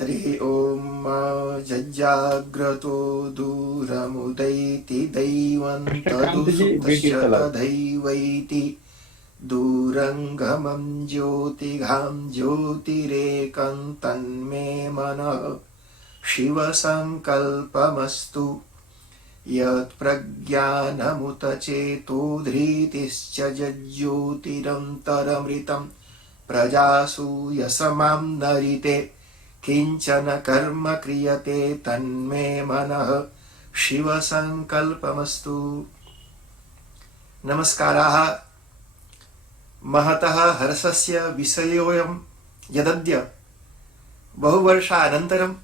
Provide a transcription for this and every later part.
हरि ओम जज्जाग्रतो दूरमुदैति दैवं क्रांति जी वेट तदुसुप्तश्च चला तथैवैति दूरङ्गमं ज्योतिघां ज्योतिरेकं तन्मे मनः शिवसङ्कल्पमस्तु यत्प्रज्ञानमुत चेतो धृतिश्च जज्ज्योतिरन्तरमृतं प्रजासु यसमां नरिते किंचन कर्म क्रियते तन्मे मनः शिवसङ्कल्पमस्तु। नमस्काराः। महतः हर्षस्य विषयोऽयं यदद्य बहुवर्षानन्तरं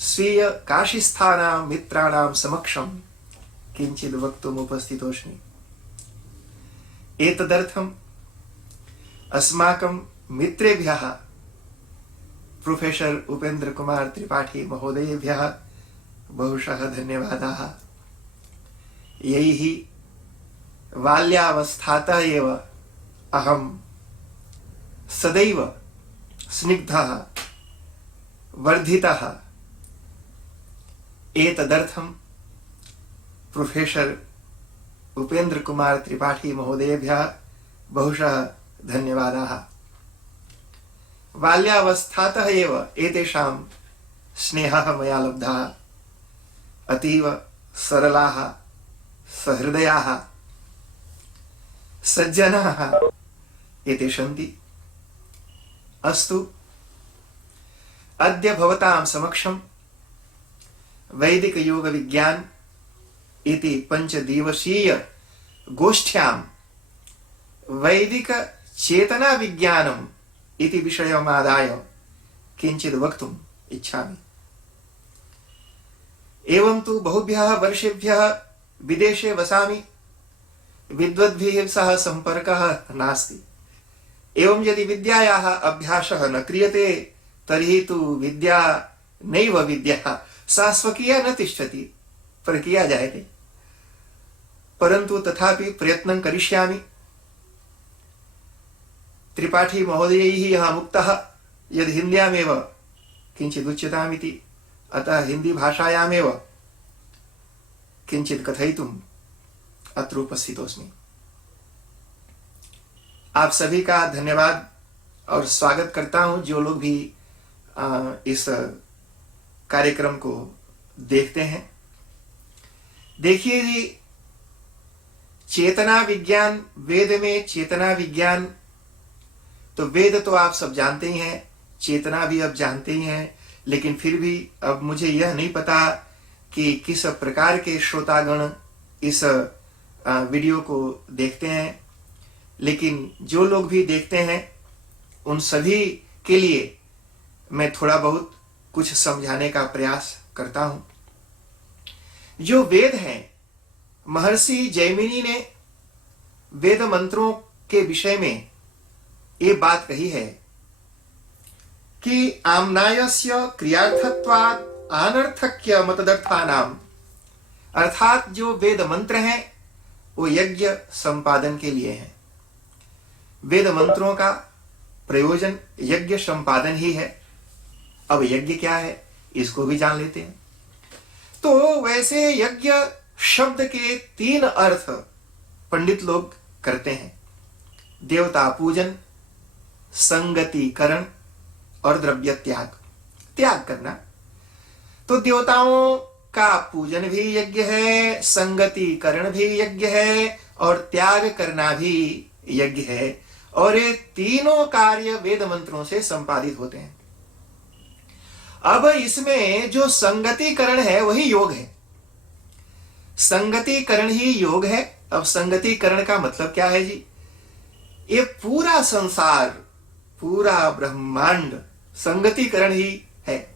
स्वीय काशीस्थानां मित्राणां समक्षं किञ्चित् वक्तुम् उपस्थितोऽस्मि। एतदर्थम् अस्माकं मित्रेभ्यः प्रोफेसर उपेन्द्र कुमार त्रिपाठी महोदयेभ्यः बहुशः धन्यवादाः। यैः बाल्यावस्थातः एव अहं सदैव स्निग्धः वर्धितः। एतदर्थं प्रोफेसर उपेन्द्र कुमार त्रिपाठी महोदयेभ्यः बहुशः धन्यवादाः। बाल्यावस्थातः एव एतेषां स्नेहः मया लब्धः। अतीव सरलाः सहृदयाः सज्जनाः एते सन्ति। अस्तु, अद्य भवतां समक्षं वैदिक योग विज्ञान इति 5 दिवसीय गोष्ठ्यां वैदिक चेतना विज्ञानम् इति विषयमादाय किञ्चित् वक्तुम् इच्छामि। एवं तु बहुभ्यः वर्षेभ्यः विदेशे वसामि, विद्वद्भिः सह सम्पर्कः नास्ति। एवं यदि विद्यायाः अभ्यासः न क्रियते तर्हि तु विद्या नैव विद्या, सा स्वकीया न तिष्ठति, प्रक्रिया जायते। परन्तु तथापि प्रयत्नं करिष्यामि। त्रिपाठी महोदयैः यः उक्तः यद् हिन्द्यामेव किञ्चित् उच्यतामिति, अतः हिंदी भाषायामेव किञ्चित् कथयितुम् अत्र उपस्थितोऽस्मि। आप सभी का धन्यवाद और स्वागत करता हूं जो लोग भी इस कार्यक्रम को देखते हैं। देखिए जी, चेतना विज्ञान, वेद में चेतना विज्ञान, तो वेद तो आप सब जानते ही हैं, चेतना भी आप जानते ही हैं, लेकिन फिर भी अब मुझे यह नहीं पता कि किस प्रकार के श्रोतागण इस वीडियो को देखते हैं, लेकिन जो लोग भी देखते हैं उन सभी के लिए मैं थोड़ा बहुत कुछ समझाने का प्रयास करता हूं। जो वेद हैं, महर्षि जैमिनी ने वेद मंत्रों के विषय में ये बात कही है कि आम्नायस्य क्रियार्थत्वात् अनर्थक्य मतदर्थानाम, अर्थात जो वेद मंत्र हैं वो यज्ञ संपादन के लिए हैं। वेद मंत्रों का प्रयोजन यज्ञ संपादन ही है। अब यज्ञ क्या है इसको भी जान लेते हैं। तो वैसे यज्ञ शब्द के 3 अर्थ पंडित लोग करते हैं: देवता पूजन, संगतिकरण और द्रव्य त्याग, त्याग करना। तो देवताओं का पूजन भी यज्ञ है, संगतिकरण भी यज्ञ है और त्याग करना भी यज्ञ है। और ये तीनों कार्य वेद मंत्रों से संपादित होते हैं। अब इसमें जो संगतिकरण है वही योग है। संगतिकरण ही योग है। अब संगतिकरण का मतलब क्या है जी? ये पूरा संसार, पूरा ब्रह्मांड संगतिकरण ही है।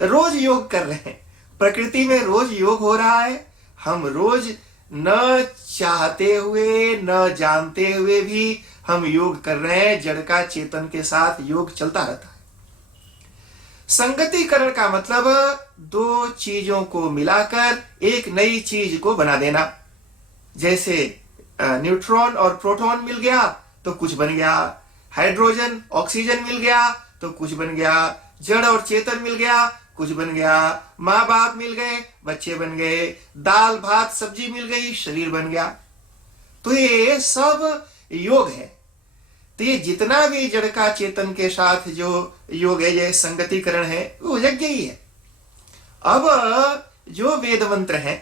रोज योग कर रहे हैं, प्रकृति में रोज योग हो रहा है। हम रोज न चाहते हुए न जानते हुए भी हम योग कर रहे हैं। जड़ का चेतन के साथ योग चलता रहता है। संगतिकरण का मतलब 2 चीजों को मिलाकर एक नई चीज को बना देना। जैसे न्यूट्रॉन और प्रोटॉन मिल गया तो कुछ बन गया, हाइड्रोजन ऑक्सीजन मिल गया तो कुछ बन गया, जड़ और चेतन मिल गया, कुछ बन गया, माँ बाप मिल गए, बच्चे बन गए, दाल भात सब्जी मिल गई, शरीर बन गया। तो ये सब योग है। तो ये जितना भी जड़ का चेतन के साथ जो योग है, ये संगतिकरण है, वो यज्ञ ही है। अब जो वेद मंत्र है,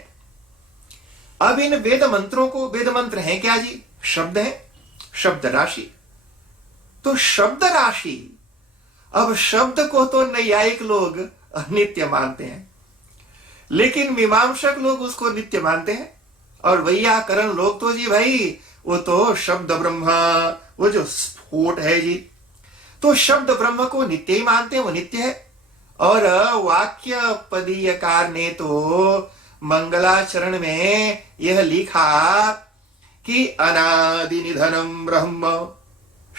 अब इन वेद मंत्रों को, वेद मंत्र हैं क्या जी? शब्द है, शब्द राशि। तो शब्द राशि, अब शब्द को तो नैयायिक लोग नित्य मानते हैं, लेकिन मीमांसक लोग उसको नित्य मानते हैं, और वैयाकरण लोग तो जी भाई वो तो शब्द ब्रह्म, वो जो स्फोट है जी, तो शब्द ब्रह्म को नित्य ही मानते हैं, वो नित्य है। और वाक्य पदीयकार ने तो मंगलाचरण में यह लिखा कि अनादि निधनम ब्रह्म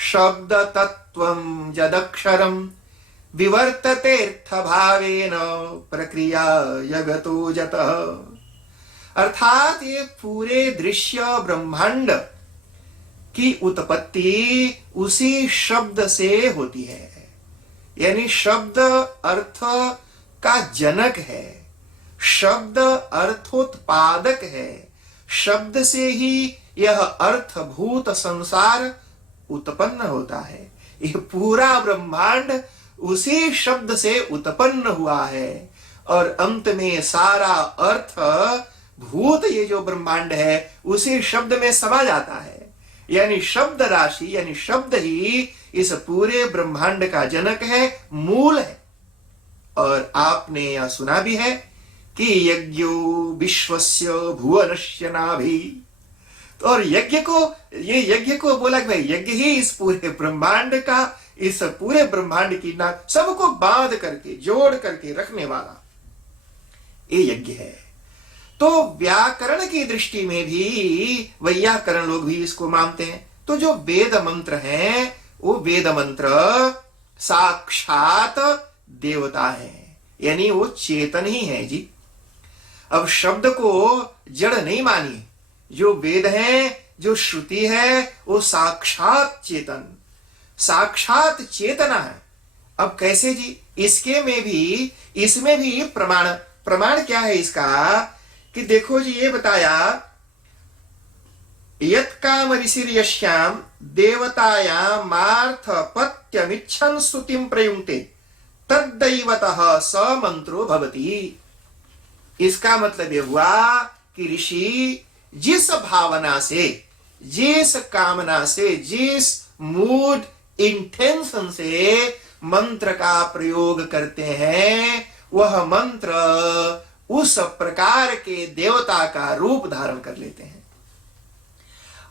शब्द तत्वं जदक्षरम विवर्ततेऽर्थ भावेन प्रक्रिया यगतो जतः। अर्थात ये पूरे दृश्य ब्रह्मांड की उत्पत्ति उसी शब्द से होती है, यानी शब्द अर्थ का जनक है, शब्द अर्थोत्पादक है, शब्द से ही यह अर्थभूत संसार उत्पन्न होता है। यह पूरा ब्रह्मांड उसी शब्द से उत्पन्न हुआ है, और अंत में सारा अर्थ भूत ये जो ब्रह्मांड है उसी शब्द में समा जाता है। यानी शब्द राशि, यानी शब्द ही इस पूरे ब्रह्मांड का जनक है, मूल है। और आपने यह सुना भी है कि यज्ञो विश्वस्य भुवनस्य नाभि। तो और यज्ञ को बोला कि भाई यज्ञ ही इस पूरे ब्रह्मांड का, इस पूरे ब्रह्मांड की नाभ, सबको बांध करके जोड़ करके रखने वाला ये यज्ञ है। तो व्याकरण की दृष्टि में भी वैयाकरण लोग भी इसको मानते हैं। तो जो वेद मंत्र हैं वो वेद मंत्र साक्षात देवता है, यानी वो चेतन ही है जी। अब शब्द को जड़ नहीं मानिए, जो वेद है, जो श्रुति है, वो साक्षात चेतन, साक्षात चेतना है। अब कैसे जी? इसमें भी प्रमाण क्या है इसका? कि देखो जी, ये बताया यत् काम ऋषिर्यश्याम देवतायां मार्थ पत्यमिच्छन् स्तुतिं प्रयुंक्ते तद्दैवतः स मंत्रो भवति। इसका मतलब यह हुआ कि ऋषि जिस भावना से, जिस कामना से, जिस मूड इंटेंशन से मंत्र का प्रयोग करते हैं, वह मंत्र उस प्रकार के देवता का रूप धारण कर लेते हैं।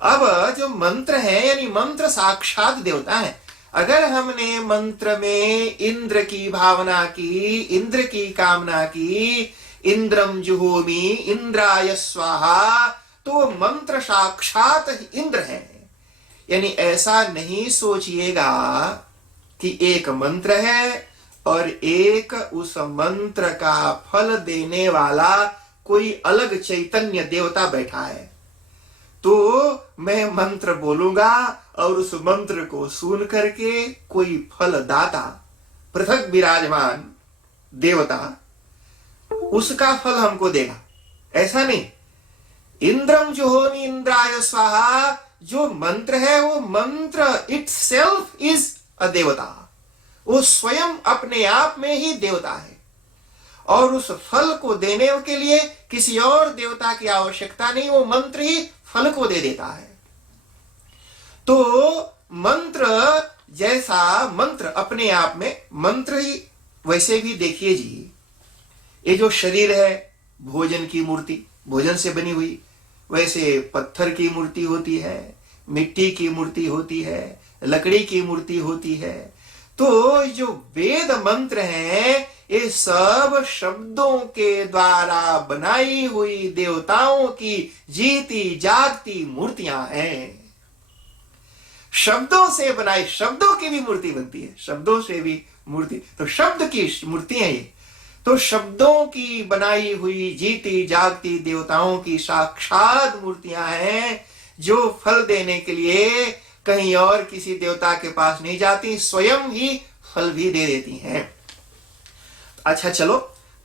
अब जो मंत्र है, यानी मंत्र साक्षात देवता है। अगर हमने मंत्र में इंद्र की भावना की, इंद्र की कामना की, इंद्रम जुहोमि इंद्राय स्वाहा, तो मंत्र साक्षात इंद्र है। यानी ऐसा नहीं सोचिएगा कि एक मंत्र है और एक उस मंत्र का फल देने वाला कोई अलग चैतन्य देवता बैठा है, तो मैं मंत्र बोलूंगा और उस मंत्र को सुन करके कोई फलदाता पृथक विराजमान देवता उसका फल हमको देगा, ऐसा नहीं। इंद्रम जुहोमि इंद्राय स्वाहा जो मंत्र है, वो मंत्र इटसेल्फ इज अ देवता, वो स्वयं अपने आप में ही देवता है, और उस फल को देने के लिए किसी और देवता की आवश्यकता नहीं, वो मंत्र ही फल को दे देता है। तो मंत्र जैसा मंत्र अपने आप में मंत्र ही, वैसे भी देखिए जी, ये जो शरीर है भोजन की मूर्ति, भोजन से बनी हुई, वैसे पत्थर की मूर्ति होती है, मिट्टी की मूर्ति होती है, लकड़ी की मूर्ति होती है। तो जो वेद मंत्र हैं, ये सब शब्दों के द्वारा बनाई हुई देवताओं की जीती जागती मूर्तियां हैं। शब्दों से बनाई, शब्दों की भी मूर्ति बनती है, शब्दों से भी मूर्ति, तो शब्द की मूर्ति है ये। तो शब्दों की बनाई हुई जीती जागती देवताओं की साक्षात मूर्तियां हैं, जो फल देने के लिए कहीं और किसी देवता के पास नहीं जाती, स्वयं ही फल भी दे देती हैं। अच्छा चलो,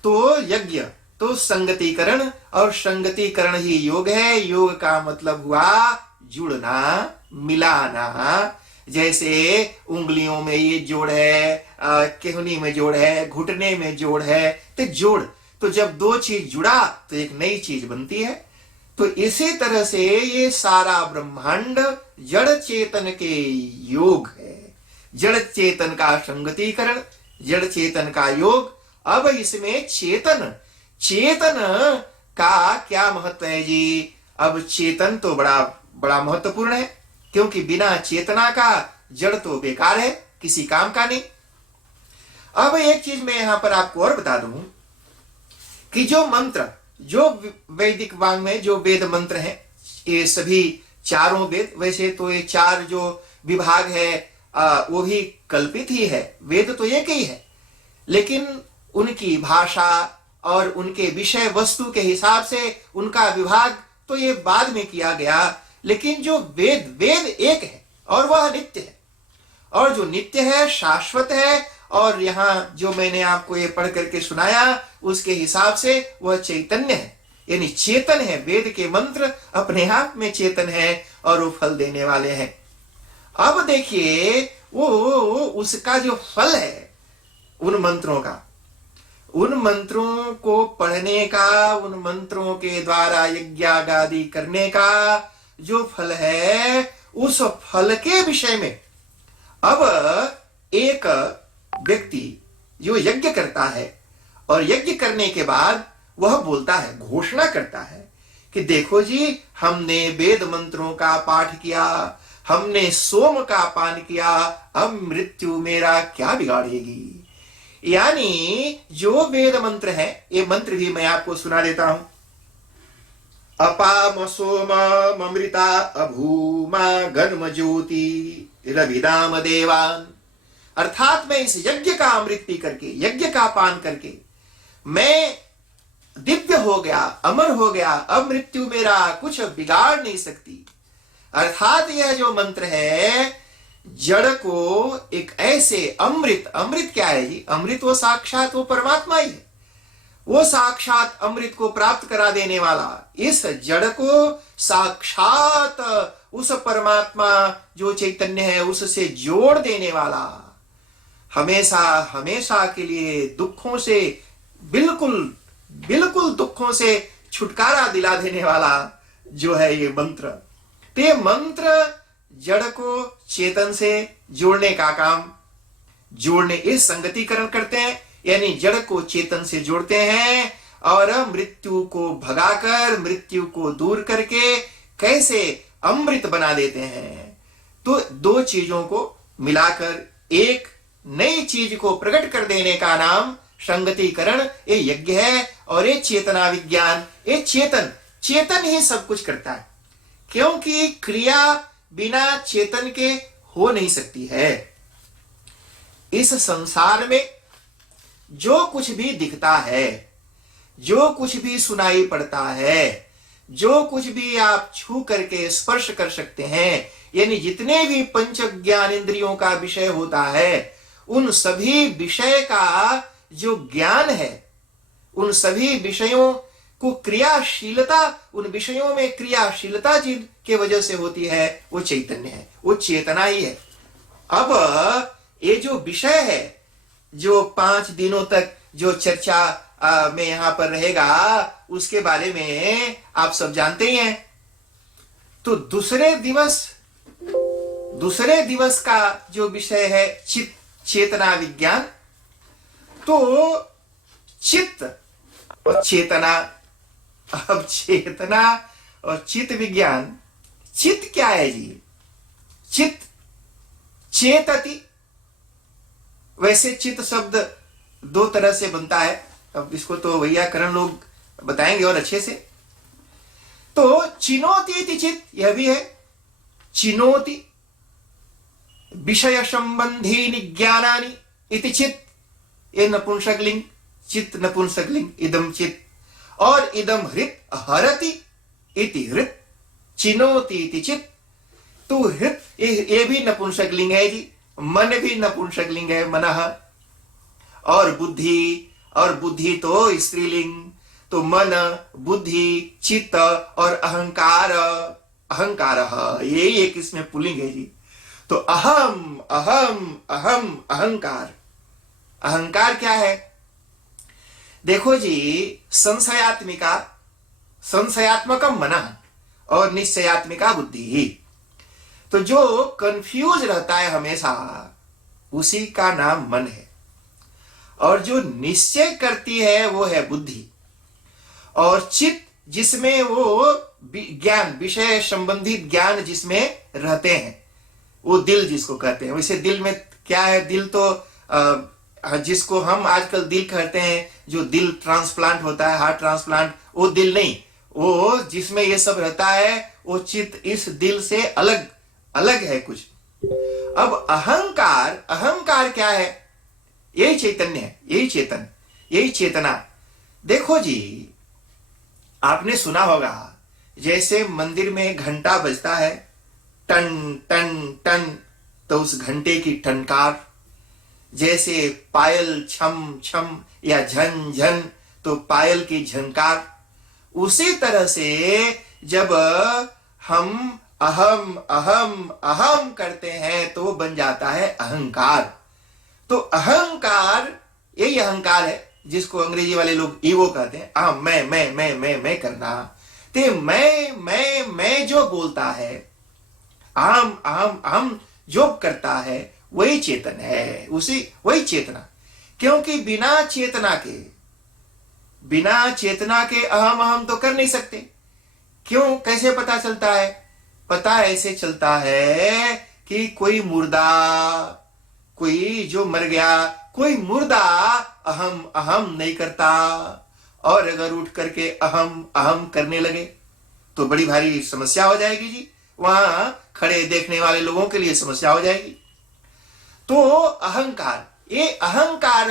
तो यज्ञ तो संगतिकरण, और संगतिकरण ही योग है। योग का मतलब हुआ जुड़ना, मिलाना। जैसे उंगलियों में ये जोड़ है, केहनी में जोड़ है, घुटने में जोड़ है, तो जोड़, तो जब दो चीज जुड़ा तो एक नई चीज बनती है। तो इसी तरह से ये सारा ब्रह्मांड जड़ चेतन के योग है। जड़ चेतन का संगतिकरण, जड़ चेतन का योग। अब इसमें चेतन, चेतन का क्या महत्व है जी? अब चेतन तो बड़ा बड़ा महत्वपूर्ण है, क्योंकि बिना चेतना का जड़ तो बेकार है, किसी काम का नहीं। अब एक चीज मैं यहां पर आपको और बता दूं कि जो मंत्र, जो वैदिक वांग में जो वेद मंत्र हैं, ये सभी चारों वेद, वैसे तो ये चार जो विभाग है वो भी कल्पित ही है, वेद तो एक ही है, लेकिन उनकी भाषा और उनके विषय वस्तु के हिसाब से उनका विभाग तो ये बाद में किया गया। लेकिन जो वेद, वेद एक है और वह नित्य है, और जो नित्य है शाश्वत है। और यहां जो मैंने आपको ये पढ़ करके सुनाया उसके हिसाब से वह चैतन्य है, यानी चेतन है। वेद के मंत्र अपने आप में चेतन है और वो फल देने वाले हैं। अब देखिए वो उसका जो फल है उन मंत्रों का, उन मंत्रों को पढ़ने का, उन मंत्रों के द्वारा यज्ञादि करने का जो फल है, उस फल के विषय में अब एक व्यक्ति जो यज्ञ करता है और यज्ञ करने के बाद वह बोलता है, घोषणा करता है कि देखो जी, हमने वेद मंत्रों का पाठ किया, हमने सोम का पान किया, अब मृत्यु मेरा क्या बिगाड़ेगी। यानी जो वेद मंत्र है, ये मंत्र भी मैं आपको सुना देता हूं। अपाम सोम अमृता अभूमा गन्म ज्योति रविदाम देवान। अर्थात मैं इस यज्ञ का अमृत पी करके, यज्ञ का पान करके मैं दिव्य हो गया, अमर हो गया, अब मृत्यु मेरा कुछ बिगाड़ नहीं सकती। अर्थात यह जो मंत्र है जड़ को एक ऐसे अमृत, अमृत क्या है जी? अमृत वो साक्षात वो परमात्मा ही है, वो साक्षात अमृत को प्राप्त करा देने वाला, इस जड़ को साक्षात उस परमात्मा जो चैतन्य है उससे जोड़ देने वाला, हमेशा हमेशा के लिए दुखों से, बिल्कुल बिल्कुल दुखों से छुटकारा दिला देने वाला जो है ये मंत्र। तो ये मंत्र जड़ को चेतन से जोड़ने का काम, जोड़ने, इस संगतिकरण करते हैं, यानी जड़ को चेतन से जोड़ते हैं और मृत्यु को भगाकर, मृत्यु को दूर करके कैसे अमृत बना देते हैं। तो दो चीजों को मिलाकर एक नई चीज को प्रकट कर देने का नाम संगतिकरण, ये यज्ञ है। और ये चेतना विज्ञान, ये चेतन, चेतन ही सब कुछ करता है, क्योंकि क्रिया बिना चेतन के हो नहीं सकती है। इस संसार में जो कुछ भी दिखता है, जो कुछ भी सुनाई पड़ता है, जो कुछ भी आप छू करके स्पर्श कर सकते हैं, यानी जितने भी पंच ज्ञान इंद्रियों का विषय होता है, उन सभी विषय का जो ज्ञान है, उन सभी विषयों को क्रियाशीलता, उन विषयों में क्रियाशीलता जिनके वजह से होती है वो चैतन्य है, वो चेतना ही है। अब ये जो विषय है, जो 5 दिनों तक जो चर्चा में यहां पर रहेगा, उसके बारे में आप सब जानते ही हैं। तो दूसरे दिवस का जो विषय है चित्त, चेतना विज्ञान। तो चित्त और चेतना, अब चेतना और चित्त विज्ञान। चित्त क्या है जी? चित्त चेतति, वैसे चित्त शब्द 2 तरह से बनता है, अब इसको तो वैयाकरण लोग बताएंगे और अच्छे से। तो चिनोति इति चित्त, यह भी है, चिनोति विषय संबंधी निज्ञानानि इति चित्त, ये नपुंसकलिंग, चित्त नपुंसकलिंग, इदम चित्त। और इदम हृत हरति इति हृत, चिनोति इति चित्त। तो हृत ये भी नपुंसकलिंग है जी, मन भी नपुंसकलिंग है, मनः। और बुद्धि तो स्त्रीलिंग। तो मन, बुद्धि, चित्त और अहंकार, अहंकार ये एक इसमें पुल्लिंग है जी। तो अहम अहम अहम अहंकार। अहंकार क्या है? देखो जी, संशयात्मिका, संशयात्मकम मनः और निश्चयात्मिका बुद्धि। तो जो कंफ्यूज रहता है हमेशा, उसी का नाम मन है। और जो निश्चय करती है वो है बुद्धि। और चित्त, जिसमें वो ज्ञान, विषय संबंधित ज्ञान जिसमें रहते हैं, वो दिल जिसको कहते हैं। वैसे दिल में क्या है? दिल तो जिसको हम आजकल दिल कहते हैं, जो दिल ट्रांसप्लांट होता है, हार्ट ट्रांसप्लांट, वो दिल नहीं। वो जिसमें ये सब रहता है, वो चित्त इस दिल से अलग अलग है कुछ। अब अहंकार, अहंकार क्या है? यही चैतन्य है, यही चेतन, यही चेतना। देखो जी, आपने सुना होगा, जैसे मंदिर में घंटा बजता है, टन टन टन, तो उस घंटे की टनकार। जैसे पायल छम छम या झन झन, तो पायल की झनकार। उसी तरह से जब हम अहम अहम अहम करते हैं तो बन जाता है अहंकार। तो अहंकार, यही अहंकार है जिसको अंग्रेजी वाले लोग ईगो कहते हैं। अहम, मैं करना। ते मैं जो बोलता है, अहम अहम अहम जो करता है, वही चेतन है, उसी वही चेतना। क्योंकि बिना चेतना के अहम अहम तो कर नहीं सकते। क्यों? कैसे पता चलता है? पता ऐसे चलता है कि कोई मुर्दा, कोई जो मर गया, कोई मुर्दा अहम अहम नहीं करता। और अगर उठ करके अहम अहम करने लगे तो बड़ी भारी समस्या हो जाएगी जी। वहां खड़े देखने वाले लोगों के लिए समस्या हो जाएगी। तो अहंकार, ये अहंकार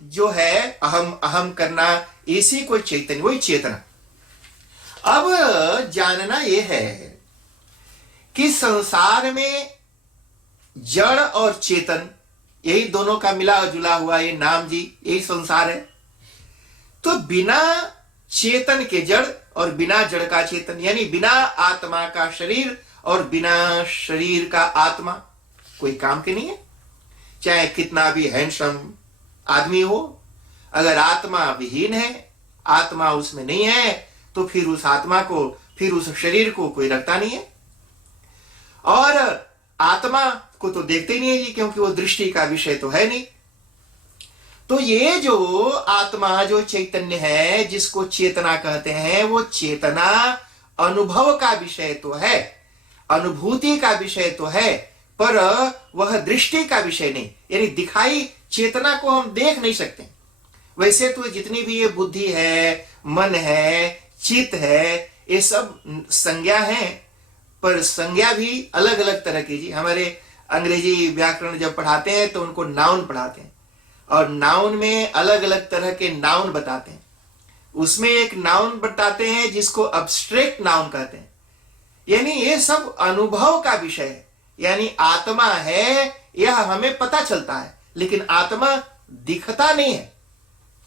जो है, अहम अहम करना, इसी को चैतन्य, वही चेतना। अब जानना यह है कि संसार में जड़ और चेतन, यही दोनों का मिला जुला हुआ ये नाम जी, यही संसार है। तो बिना चेतन के जड़ और बिना जड़ का चेतन, यानी बिना आत्मा का शरीर और बिना शरीर का आत्मा, कोई काम के नहीं है। चाहे कितना भी हैंडसम आदमी हो, अगर आत्मा विहीन है, आत्मा उसमें नहीं है, तो फिर उस आत्मा को, फिर उस शरीर को कोई रखता नहीं है। और आत्मा को तो देखते ही नहीं है जी, क्योंकि वो दृष्टि का विषय तो है नहीं। तो ये जो आत्मा, जो चैतन्य है, जिसको चेतना कहते हैं, वो चेतना अनुभव का विषय तो है, अनुभूति का विषय तो है, पर वह दृष्टि का विषय नहीं। यानी दिखाई, चेतना को हम देख नहीं सकते। वैसे तो जितनी भी ये बुद्धि है, मन है, चित्त है, ये सब संज्ञा है, पर संज्ञा भी अलग अलग तरह की जी। हमारे अंग्रेजी व्याकरण जब पढ़ाते हैं तो उनको नाउन पढ़ाते हैं, और नाउन में अलग अलग तरह के नाउन बताते हैं। उसमें एक नाउन बताते हैं जिसको अब्स्ट्रैक्ट नाउन कहते हैं, यानी ये सब अनुभव का विषय है। यानी आत्मा है, यह हमें पता चलता है, लेकिन आत्मा दिखता नहीं है।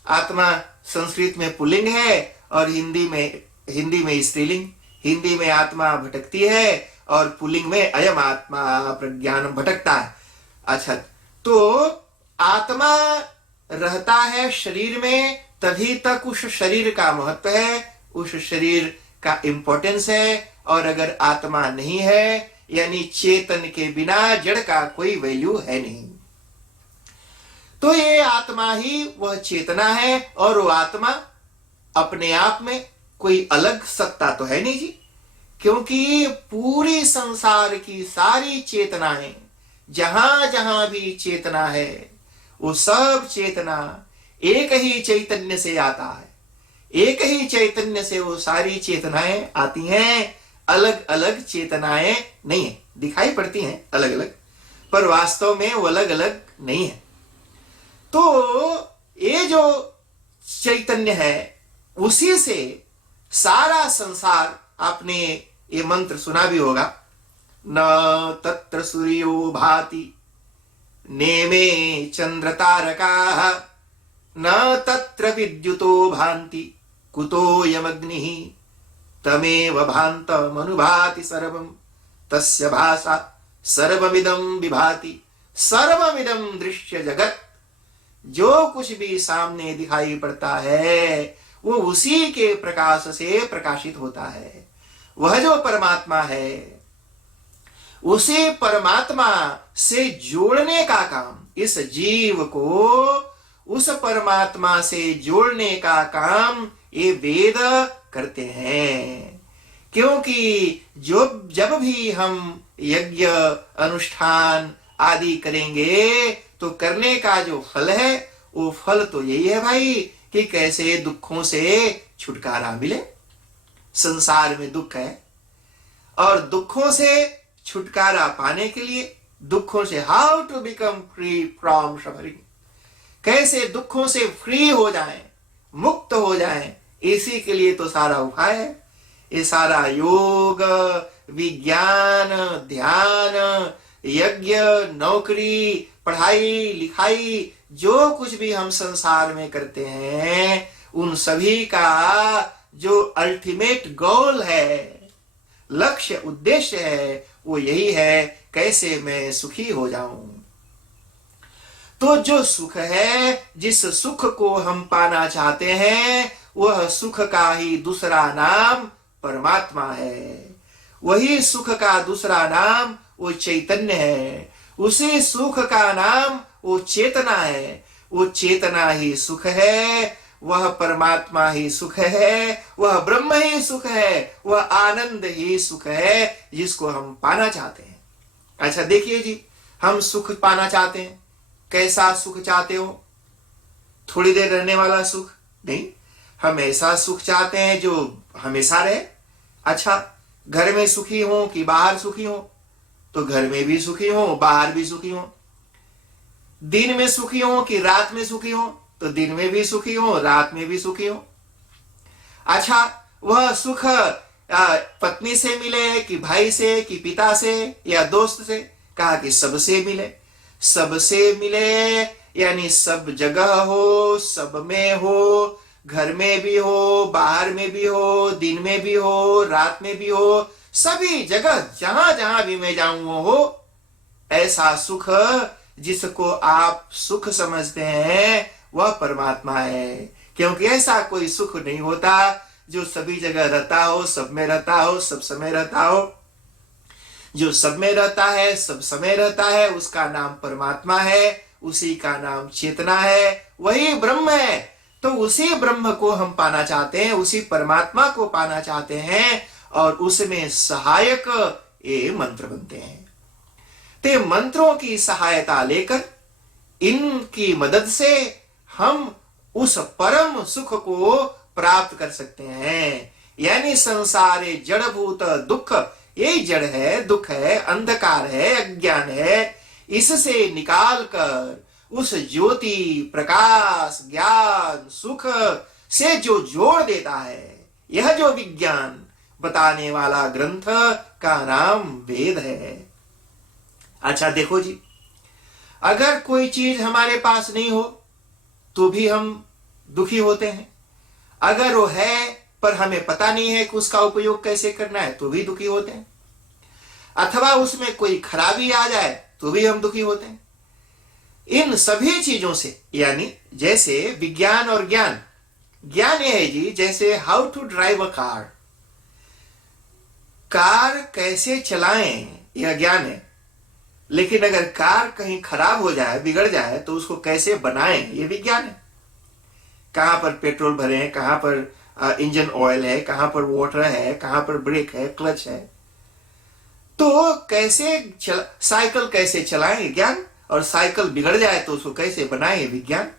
आत्मा संस्कृत में पुल्लिंग है और हिंदी में स्त्रीलिंग। हिंदी में आत्मा भटकती है और पुल्लिंग में अयम आत्मा प्रज्ञान भटकता है। अच्छा, तो आत्मा रहता है शरीर में, तभी तक उस शरीर का महत्व है, उस शरीर का इंपॉर्टेंस है। और अगर आत्मा नहीं है, यानी चेतन के बिना जड़ का कोई वैल्यू है नहीं। तो ये आत्मा ही वह चेतना है, और वो आत्मा अपने आप में कोई अलग सत्ता तो है नहीं जी, क्योंकि पूरी संसार की सारी चेतनाएं, जहां जहां भी चेतना है, वो सब चेतना एक ही चैतन्य से आता है। एक ही चैतन्य से वो सारी चेतनाएं आती हैं। अलग अलग चेतनाएं नहीं है, दिखाई पड़ती हैं अलग अलग, पर वास्तव में वो अलग अलग नहीं है। तो ये जो चैतन्य है, उसी से सारा संसार, आपने ये मंत्र सुना भी होगा, न तत्र सूर्यो भाति नेमे चन्द्रतारकाः न तत्र विद्युतो भान्ति कुतोऽयमग्निः तमेव भान्तमनुभाति सर्वं तस्य भासा सर्वमिदं विभाति सर्वमिदं दृश्य जगत। जो कुछ भी सामने दिखाई पड़ता है वो उसी के प्रकाश से प्रकाशित होता है। वह जो परमात्मा है उसे परमात्मा से जोड़ने का काम, इस जीव को उस परमात्मा से जोड़ने का काम ये वेद करते हैं। क्योंकि जब भी हम यज्ञ अनुष्ठान आदि करेंगे तो करने का जो फल है वो फल तो यही है भाई कि कैसे दुखों से छुटकारा मिले। संसार में दुख है और दुखों से छुटकारा पाने के लिए, दुखों से how to become free from suffering, कैसे दुखों से फ्री हो जाएं, मुक्त हो जाएं, इसी के लिए तो सारा उपाय है। ये सारा योग, विज्ञान, ध्यान, यज्ञ, नौकरी, पढ़ाई लिखाई, जो कुछ भी हम संसार में करते हैं उन सभी का जो अल्टीमेट गोल है, लक्ष्य उद्देश्य है, वो यही है कैसे मैं सुखी हो जाऊं। तो जो सुख है, जिस सुख को हम पाना चाहते हैं, वह सुख का ही दूसरा नाम परमात्मा है। वही सुख का दूसरा नाम वो चैतन्य है। उसी सुख का नाम वो चेतना है। वो चेतना ही सुख है, वह परमात्मा ही सुख है, वह ब्रह्म ही सुख है, वह आनंद ही सुख है जिसको हम पाना चाहते हैं। अच्छा देखिए जी, हम सुख पाना चाहते हैं। कैसा सुख चाहते हो? थोड़ी देर रहने वाला सुख नहीं, हम ऐसा सुख चाहते हैं जो हमेशा रहे। अच्छा, घर में सुखी हो कि बाहर सुखी हो? तो घर में भी सुखी हो, बाहर भी सुखी हो। दिन में सुखी हो कि रात में सुखी हो? तो दिन में भी सुखी हो, रात में भी सुखी हो। अच्छा, वह सुख पत्नी से मिले कि भाई से कि पिता से या दोस्त से? कहा कि सबसे मिले। सबसे मिले यानी सब जगह हो, सब में हो, घर में भी हो, बाहर में भी हो, दिन में भी हो, रात में भी हो, सभी जगह जहां जहां भी मैं जाऊं हो, ऐसा सुख जिसको आप सुख समझते हैं वह परमात्मा है। क्योंकि ऐसा कोई सुख नहीं होता जो सभी जगह रहता हो, सब में रहता हो, सब समय रहता हो। जो सब में रहता है, सब समय रहता है, उसका नाम परमात्मा है, उसी का नाम चेतना है, वही ब्रह्म है। तो उसी ब्रह्म को हम पाना चाहते हैं, उसी परमात्मा को पाना चाहते हैं और उसमें सहायक ये मंत्र बनते हैं। तो मंत्रों की सहायता लेकर इनकी मदद से हम उस परम सुख को प्राप्त कर सकते हैं। यानी संसारे जड़भूत दुख, यही जड़ है, दुख है, अंधकार है, अज्ञान है, इससे निकाल कर उस ज्योति, प्रकाश, ज्ञान, सुख से जो जोड़ देता है, यह जो विज्ञान बताने वाला ग्रंथ का नाम वेद है। अच्छा देखो जी, अगर कोई चीज हमारे पास नहीं हो तो भी हम दुखी होते हैं। अगर वो है पर हमें पता नहीं है कि उसका उपयोग कैसे करना है तो भी दुखी होते हैं। अथवा उसमें कोई खराबी आ जाए तो भी हम दुखी होते हैं। इन सभी चीजों से, यानी जैसे विज्ञान और ज्ञान, ज्ञान यह है जी जैसे how to drive a car, car कैसे चलाएं यह ज्ञान है। लेकिन अगर कार कहीं खराब हो जाए, बिगड़ जाए तो उसको कैसे बनाएं ये विज्ञान है। कहां पर पेट्रोल भरें, कहां पर इंजन ऑयल है, कहां पर वाटर है, कहां पर ब्रेक है, क्लच है, तो कैसे साइकिल कैसे चलाएं ज्ञान, और साइकिल बिगड़ जाए तो उसको कैसे बनाएं विज्ञान।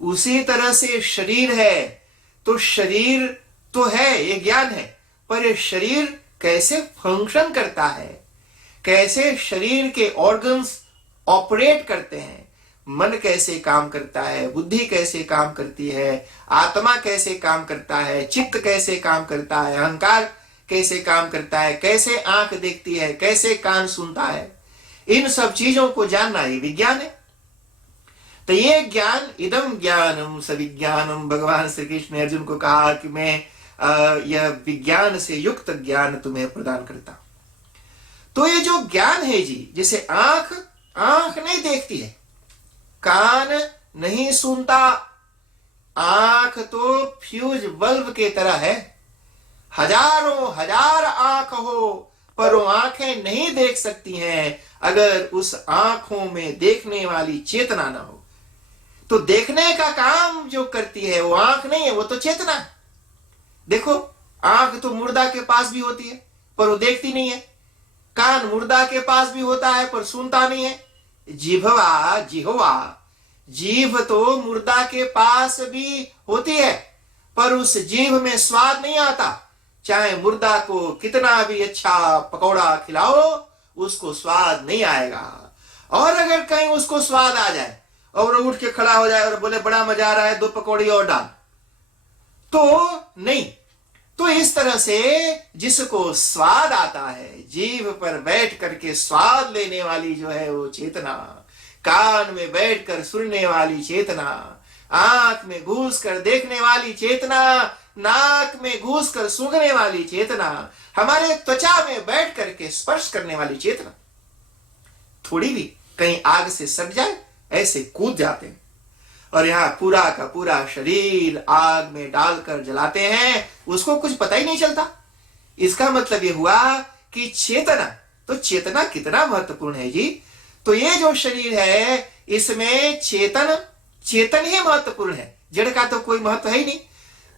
उसी तरह से शरीर है, तो शरीर तो है, ये ज्ञान है, पर ये शरीर कैसे फंक्शन करता है, कैसे शरीर के ऑर्गन्स ऑपरेट करते हैं, मन कैसे काम करता है, बुद्धि कैसे काम करती है, आत्मा कैसे काम करता है, चित्त कैसे काम करता है, अहंकार कैसे काम करता है, कैसे आंख देखती है, कैसे कान सुनता है, इन सब चीजों को जानना ही विज्ञान है। तो ये ज्ञान, इदम ज्ञानम सविज्ञानम, भगवान श्री कृष्ण ने अर्जुन को कहा कि मैं यह विज्ञान से युक्त ज्ञान तुम्हें प्रदान करता। तो ये जो ज्ञान है जी, जैसे आंख नहीं देखती है, कान नहीं सुनता, आंख तो फ्यूज बल्ब के तरह है, हजारों हजार आंख हो पर वो आंखें नहीं देख सकती हैं अगर उस आंखों में देखने वाली चेतना ना हो। तो देखने का काम जो करती है वो आंख नहीं है, वो तो चेतना है। देखो, आंख तो मुर्दा के पास भी होती है पर वो देखती नहीं है, कान मुर्दा के पास भी होता है पर सुनता नहीं है, जिह्वा जीभ तो मुर्दा के पास भी होती है पर उस जीभ में स्वाद नहीं आता। चाहे मुर्दा को कितना भी अच्छा पकौड़ा खिलाओ, उसको स्वाद नहीं आएगा। और अगर कहीं उसको स्वाद आ जाए और उठ के खड़ा हो जाए और बोले बड़ा मजा आ रहा है, 2 पकौड़ी और डाल, तो नहीं। तो इस तरह से जिसको स्वाद आता है, जीभ पर बैठ करके स्वाद लेने वाली जो है वो चेतना, कान में बैठकर सुनने वाली चेतना, आंख में घुस कर देखने वाली चेतना, नाक में घुस कर सूंघने वाली चेतना, हमारे त्वचा में बैठ करके स्पर्श करने वाली चेतना, थोड़ी भी कहीं आग से सट जाए ऐसे कूद जाते हैं और यहाँ पूरा का पूरा शरीर आग में डालकर जलाते हैं, उसको कुछ पता ही नहीं चलता। इसका मतलब ये हुआ कि चेतना, तो चेतना कितना महत्वपूर्ण है जी। तो ये जो शरीर है इसमें चेतन ही महत्वपूर्ण है, जड़ का तो कोई महत्व है ही नहीं।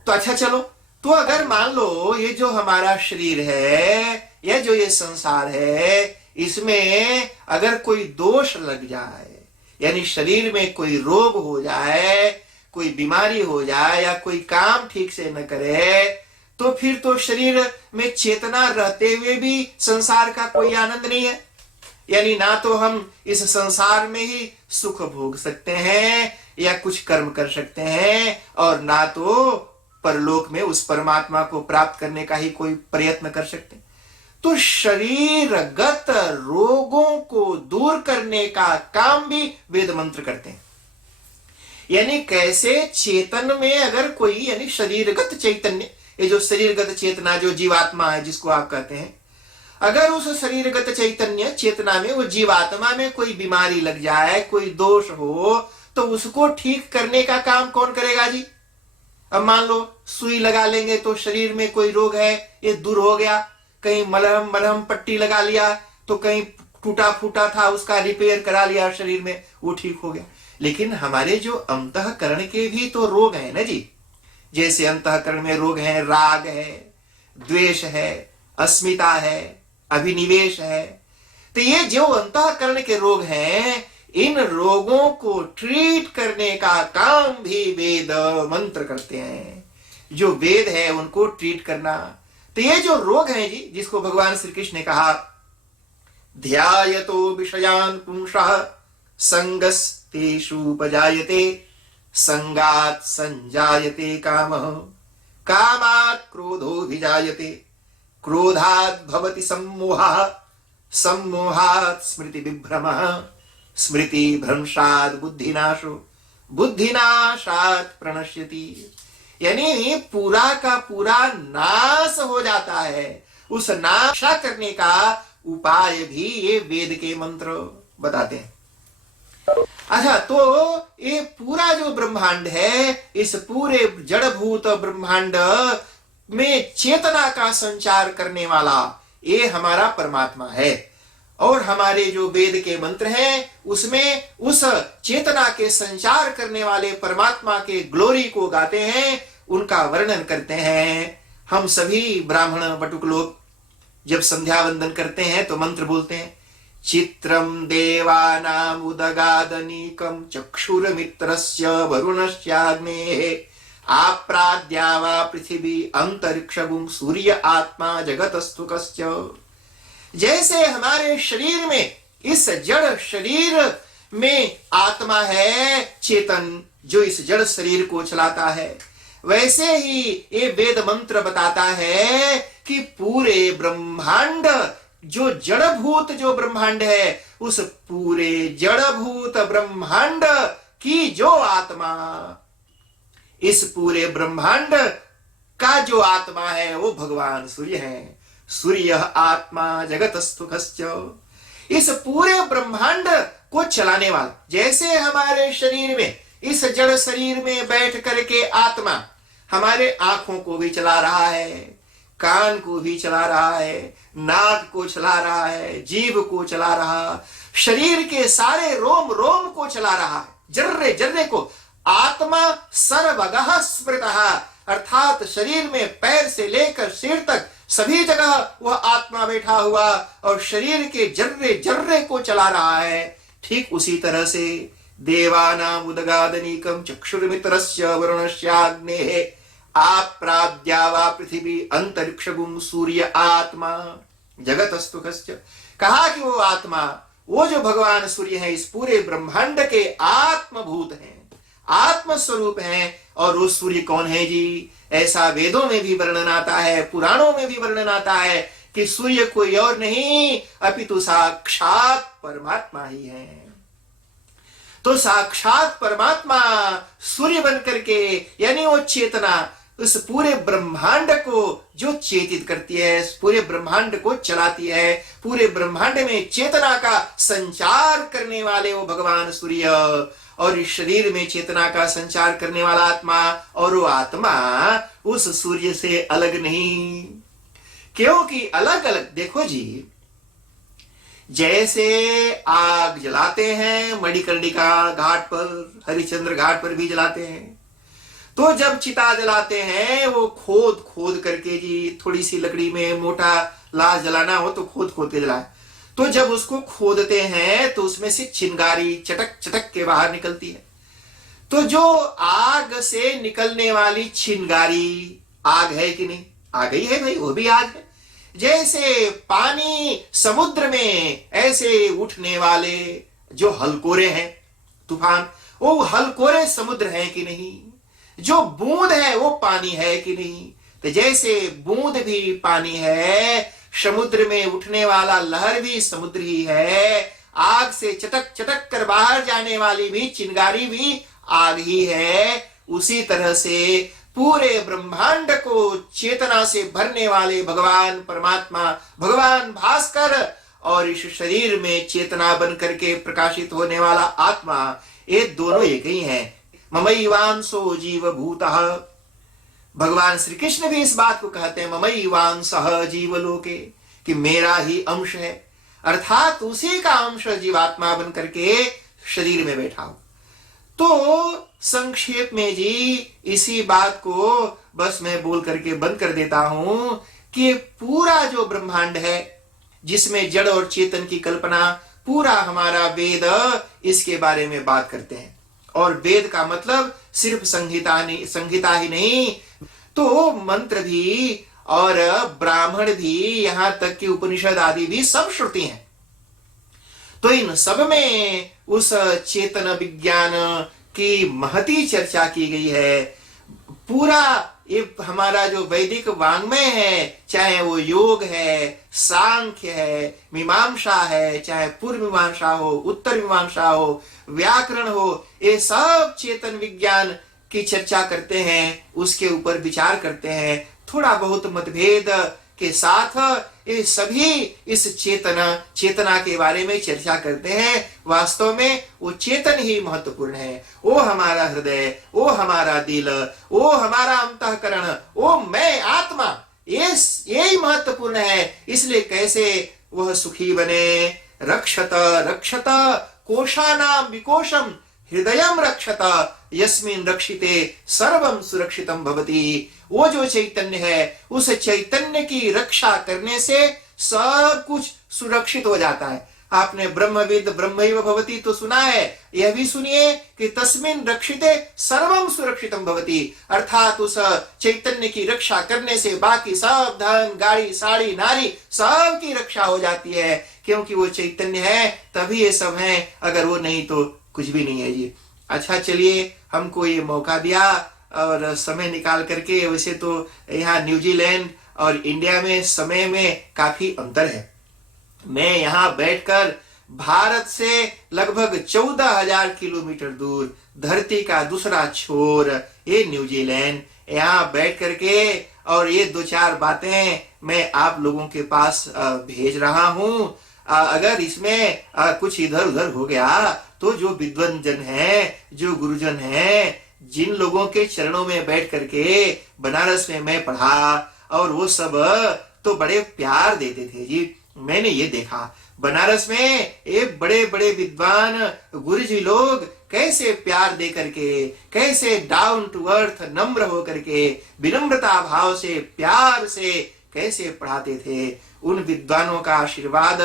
तो अच्छा चलो, तो अगर मान लो ये जो हमारा शरीर है या जो ये संसार है, इसमें अगर कोई दोष लग जाए, यानी शरीर में कोई रोग हो जाए, कोई बीमारी हो जाए या कोई काम ठीक से न करे, तो फिर तो शरीर में चेतना रहते हुए भी संसार का कोई आनंद नहीं है। यानी ना तो हम इस संसार में ही सुख भोग सकते हैं या कुछ कर्म कर सकते हैं, और ना तो परलोक में उस परमात्मा को प्राप्त करने का ही कोई प्रयत्न कर सकते हैं। तो शरीरगत रोगों को दूर करने का काम भी वेद मंत्र करते हैं। यानी कैसे चेतन में अगर कोई, यानी शरीरगत चैतन्य, ये जो शरीरगत चेतना जो जीवात्मा है जिसको आप कहते हैं, अगर उस शरीरगत चैतन्य चेतना में, वो जीवात्मा में कोई बीमारी लग जाए, कोई दोष हो, तो उसको ठीक करने का काम कौन करेगा जी? अब मान लो सुई लगा लेंगे तो शरीर में कोई रोग है ये दूर हो गया, कहीं मलहम पट्टी लगा लिया तो कहीं टूटा फूटा था उसका रिपेयर करा लिया शरीर में, वो ठीक हो गया। लेकिन हमारे जो अंतःकरण के भी तो रोग हैं ना जी, जैसे अंतःकरण में रोग है, राग है, द्वेष है, अस्मिता है, अभिनिवेश है। तो ये जो अंतःकरण के रोग हैं, इन रोगों को ट्रीट करने का काम भी वेद मंत्र करते हैं। जो वेद है उनको ट्रीट करना। तो ये जो रोग है जी, जिसको भगवान श्री कृष्ण ने कहा ध्यायतो विषयान् पुंसः संगस्तेषु उपजायते संगात् संजायते कामः कामात् क्रोधोऽभिजायते क्रोधात् भवति सम्मोहः सम्मोहात् स्मृति विभ्रमः स्मृति भ्रंशात् बुद्धिनाशो बुद्धिनाशात् प्रणश्यति। यानी पूरा का पूरा नाश हो जाता है। उस नाशा करने का उपाय भी ये वेद के मंत्र बताते हैं। अच्छा, तो ये पूरा जो ब्रह्मांड है, इस पूरे जड़भूत ब्रह्मांड में चेतना का संचार करने वाला ये हमारा परमात्मा है। और हमारे जो वेद के मंत्र हैं उसमें उस चेतना के संचार करने वाले परमात्मा के ग्लोरी को गाते हैं, उनका वर्णन करते हैं। हम सभी ब्राह्मण बटुक लोग जब संध्या वंदन करते हैं तो मंत्र बोलते हैं, चित्रम देवानाम उदगादनीकम चक्षुरमित्रस्य वरुणस्याग्नेः आप्राद्या वा पृथिवी अंतरिक्षगुं सूर्य आत्मा जगतस्तु कस्य। जैसे हमारे शरीर में, इस जड़ शरीर में आत्मा है, चेतन जो इस जड़ शरीर को चलाता है, वैसे ही ये वेद मंत्र बताता है कि पूरे ब्रह्मांड जो जड़भूत जो ब्रह्मांड है, उस पूरे जड़भूत ब्रह्मांड की जो आत्मा, इस पूरे ब्रह्मांड का जो आत्मा है वो भगवान सूर्य है। सूर्य आत्मा जगतस्थुखश्च, इस पूरे ब्रह्मांड को चलाने वाला। जैसे हमारे शरीर में, इस जड़ शरीर में बैठ करके आत्मा हमारे आंखों को भी चला रहा है, कान को भी चला रहा है, नाक को चला रहा है, जीभ को चला रहा, शरीर के सारे रोम रोम को चला रहा है, जर्रे जर्रे को। आत्मा सर्वगः स्मृतः, अर्थात शरीर में पैर से लेकर सिर तक सभी जगह वह आत्मा बैठा हुआ और शरीर के जर्रे जर्रे को चला रहा है। ठीक उसी तरह से देवानाम उदगादनीकम चक्षुर्मित्रस्य वरुणस्याग्नेः आप्राद्या वा पृथिवी अंतरिक्षगुम सूर्य आत्मा जगतस्तुखश्च। कहा कि वो आत्मा, वो जो भगवान सूर्य है, इस पूरे ब्रह्मांड के आत्मभूत हैं, आत्मस्वरूप हैं। और वो सूर्य कौन है जी? ऐसा वेदों में भी वर्णन आता है, पुराणों में भी वर्णन आता है कि सूर्य कोई और नहीं अपितु साक्षात परमात्मा ही है। तो साक्षात परमात्मा सूर्य बन करके, यानी वो चेतना उस पूरे ब्रह्मांड को जो चेतित करती है, इस पूरे ब्रह्मांड को चलाती है, पूरे ब्रह्मांड में चेतना का संचार करने वाले वो भगवान सूर्य, और इस शरीर में चेतना का संचार करने वाला आत्मा, और वो आत्मा उस सूर्य से अलग नहीं। क्योंकि अलग अलग, देखो जी, जैसे आग जलाते हैं मणिकर्णिका घाट पर, हरिश्चंद्र घाट पर भी जलाते हैं, तो जब चिता जलाते हैं वो खोद खोद करके जी, थोड़ी सी लकड़ी में मोटा लाश जलाना हो तो खोद खोद के जलाए, तो जब उसको खोदते हैं तो उसमें से चिंगारी चटक चटक के बाहर निकलती है। तो जो आग से निकलने वाली चिंगारी आग है कि नहीं? आ गई है भाई, वो भी आग है। जैसे पानी समुद्र में ऐसे उठने वाले जो हलकोरे हैं, तूफान, वो हलकोरे समुद्र है कि नहीं? जो बूंद है वो पानी है कि नहीं? तो जैसे बूंद भी पानी है, समुद्र में उठने वाला लहर भी समुद्र ही है, आग से चटक चटक कर बाहर जाने वाली भी चिंगारी भी आग ही है। उसी तरह से पूरे ब्रह्मांड को चेतना से भरने वाले भगवान परमात्मा, भगवान भास्कर, और इस शरीर में चेतना बन करके प्रकाशित होने वाला आत्मा, ये दोनों एक ही हैं। ममैवांसो जीव भूतः, भगवान श्री कृष्ण भी इस बात को कहते हैं, ममैवांसः जीवलोके, कि मेरा ही अंश है, अर्थात उसी का अंश जीवात्मा बन करके शरीर में बैठा हो। तो संक्षेप में जी इसी बात को बस मैं बोल करके बंद कर देता हूं कि पूरा जो ब्रह्मांड है जिसमें जड़ और चेतन की कल्पना, पूरा हमारा वेद इसके बारे में बात करते हैं। और वेद का मतलब सिर्फ संहिता ही नहीं, तो मंत्र भी और ब्राह्मण भी, यहां तक कि उपनिषद आदि भी सब श्रुति हैं। तो इन सब में उस चेतन विज्ञान की महती चर्चा की गई है। पूरा ये हमारा जो वैदिक वांग्मय है, चाहे वो योग है, सांख्य है, मीमांसा है, चाहे पूर्व मीमांसा हो, उत्तर मीमांसा हो, व्याकरण हो, ये सब चेतन विज्ञान की चर्चा करते हैं, उसके ऊपर विचार करते हैं। थोड़ा बहुत मतभेद के साथ ये सभी इस चेतना के बारे में चर्चा करते हैं। वास्तव में वो चेतन ही महत्वपूर्ण है। वो हमारा हृदय, वो हमारा दिल, वो हमारा अंतःकरण, वो मैं आत्मा, ये महत्वपूर्ण है। इसलिए कैसे वह सुखी बने। रक्षत रक्षत कोशानाम विकोशम हृदयम रक्षत यस्मिन रक्षिते सर्वम सुरक्षितम भवति। वो जो चैतन्य है, उस चैतन्य की रक्षा करने से सब कुछ सुरक्षित हो जाता है। आपने ब्रह्मविद ब्रह्मैव भवति तो सुना है, यह भी सुनिए कि तस्मिन रक्षिते सर्वम सुरक्षितम भवति, अर्थात उस चैतन्य की रक्षा करने से बाकी सब धन, गाड़ी, साड़ी, नारी सब की रक्षा हो जाती है। क्योंकि वो चैतन्य है तभी ये सब है, अगर वो नहीं तो कुछ भी नहीं है जी। अच्छा, चलिए, हमको ये मौका दिया और समय निकाल करके। वैसे तो यहाँ न्यूजीलैंड और इंडिया में समय में काफी अंतर है। मैं यहाँ बैठकर भारत से लगभग 14,000 किलोमीटर दूर धरती का दूसरा छोर, ये न्यूजीलैंड, यहाँ बैठ करके और ये दो चार बातें मैं आप लोगों के पास भेज रहा हूँ। अगर इसमें कुछ इधर उधर हो गया तो जो विद्वान जन है, जो गुरुजन है, जिन लोगों के चरणों में बैठ करके बनारस में मैं पढ़ा, और वो सब तो बड़े प्यार देते थे जी। मैंने ये देखा बनारस में ये बड़े बड़े विद्वान गुरुजी लोग कैसे प्यार दे करके, कैसे डाउन टू अर्थ नम्र हो करके, विनम्रता भाव से, प्यार से कैसे पढ़ाते थे। उन विद्वानों का आशीर्वाद,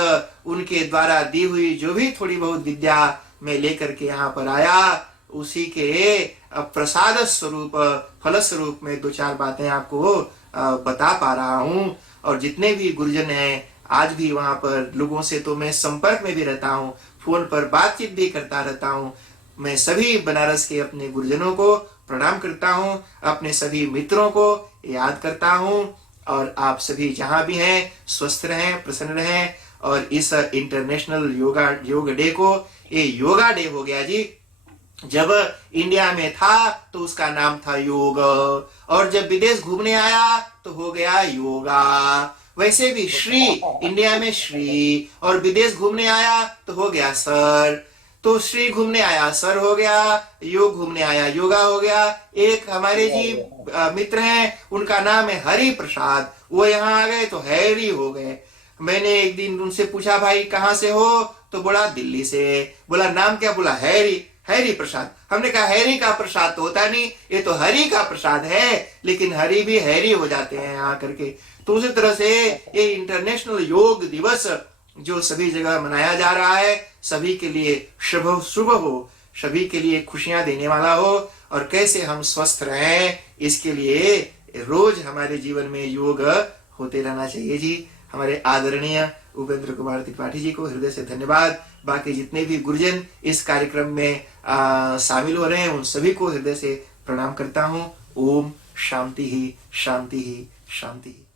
उनके द्वारा दी हुई जो भी थोड़ी बहुत विद्या मैं लेकर के यहाँ पर आया, उसी के प्रसाद स्वरूप, फल स्वरूप में दो चार बातें आपको बता पा रहा हूँ। और जितने भी गुरुजन हैं, आज भी वहां पर लोगों से तो मैं संपर्क में भी रहता हूँ, फोन पर बातचीत भी करता रहता हूँ। मैं सभी बनारस के अपने गुरुजनों को प्रणाम करता हूँ, अपने सभी मित्रों को याद करता हूँ। और आप सभी जहां भी हैं स्वस्थ रहें, प्रसन्न रहें। और इस इंटरनेशनल योग डे को, ये योगा डे हो गया जी। जब इंडिया में था तो उसका नाम था योग, और जब विदेश घूमने आया तो हो गया योगा। वैसे भी श्री, इंडिया में श्री, और विदेश घूमने आया तो हो गया सर। तो श्री घूमने आया सर हो गया, योग घूमने आया योगा हो गया। एक हमारे जी मित्र हैं, उनका नाम है हरि प्रसाद, वो यहाँ आ गए तो हैरी हो गए। मैंने एक दिन उनसे पूछा, भाई कहाँ से हो? तो बोला दिल्ली से। बोला नाम क्या? बोला हैरी, हैरी प्रसाद। हमने कहा हैरी का प्रसाद तो होता नहीं, ये तो हरि का प्रसाद है। लेकिन हरि भी हैरी हो जाते हैं यहाँ करके। तो उसी तरह से ये इंटरनेशनल योग दिवस जो सभी जगह मनाया जा रहा है, सभी के लिए शुभ हो, सभी के लिए खुशियां देने वाला हो, और कैसे हम स्वस्थ रहें इसके लिए रोज हमारे जीवन में योग होते रहना चाहिए जी। हमारे आदरणीय उपेंद्र कुमार त्रिपाठी जी को हृदय से धन्यवाद। बाकी जितने भी गुरुजन इस कार्यक्रम में शामिल हो रहे हैं, उन सभी को हृदय से प्रणाम करता हूँ। ओम शांति ही शांति ही शांति ही।